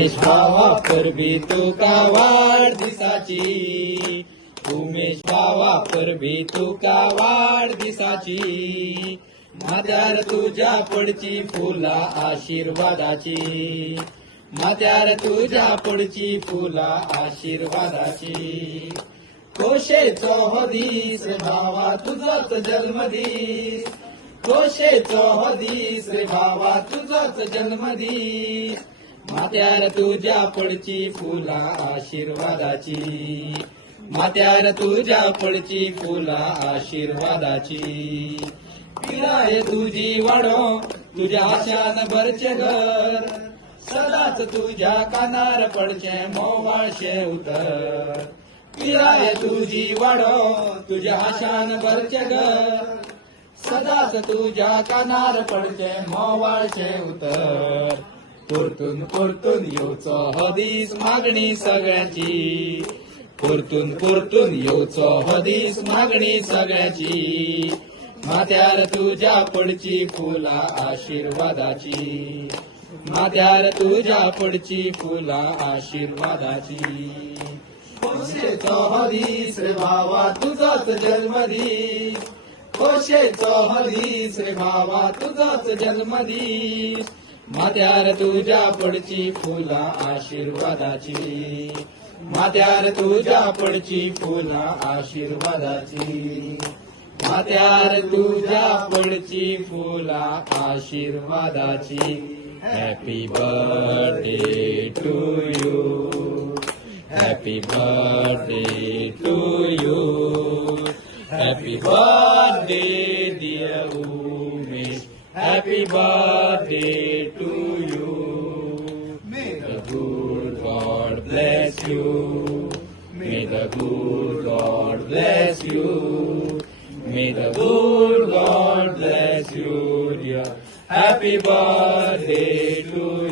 उमेश भावा परबी तुका वाढदिसाची, उमेश भावा परबी तुका वाढदिसाची, माथ्यार तुझ्या पडची फुला आशीर्वादाची, माथ्यार तुझ्या पडची फुला आशीर्वादाची. कोशेचो हो दीस रे भावा तुझोच जन्मदीस, कोशेचो हो दीस रे भावा तुझोच जन्मदीस, माथ्यार तुझ्या पडची फुला आशीर्वादाची, माथ्यार तुझ्या पडची फुला आशीर्वादाची. पिराय तुझी वाडो तुझ्या आशान भरचे घर, सदाच तुझ्या कानार पडचे मोवाळशे उतर. पिराय तुझी वाडो तुझ्या आशान भरचे घर, सदाच तुझ्या कानार पडचे मोवाळशे उतर. परतून परतून येवचो हो दीस मागणी सगळ्याची, परतून परतून येवचो हो दीस मागणी सगळ्याची, माथ्यार तुझ्या पडची फुला आशीर्वादाची, माथ्यार तुझ्या पडची फुला आशीर्वादाची. कोशेचो हो दीस रे भावा तुझोच जन्मदीस, कोशेचो हो दीस रे भावा तुझोच जन्मदीस, माथ्यार तुझ्या पडची फुला आशीर्वादाची, माथ्यार तुझ्या पडची फुला आशीर्वादाची, माथ्यार तुझ्या पडची फुला आशीर्वादाची. Happy birthday to you, happy birthday to you, happy birthday dear Umesh, happy birthday to you. May the good God bless you, may the good God bless you, may the good God bless you dear. Happy birthday to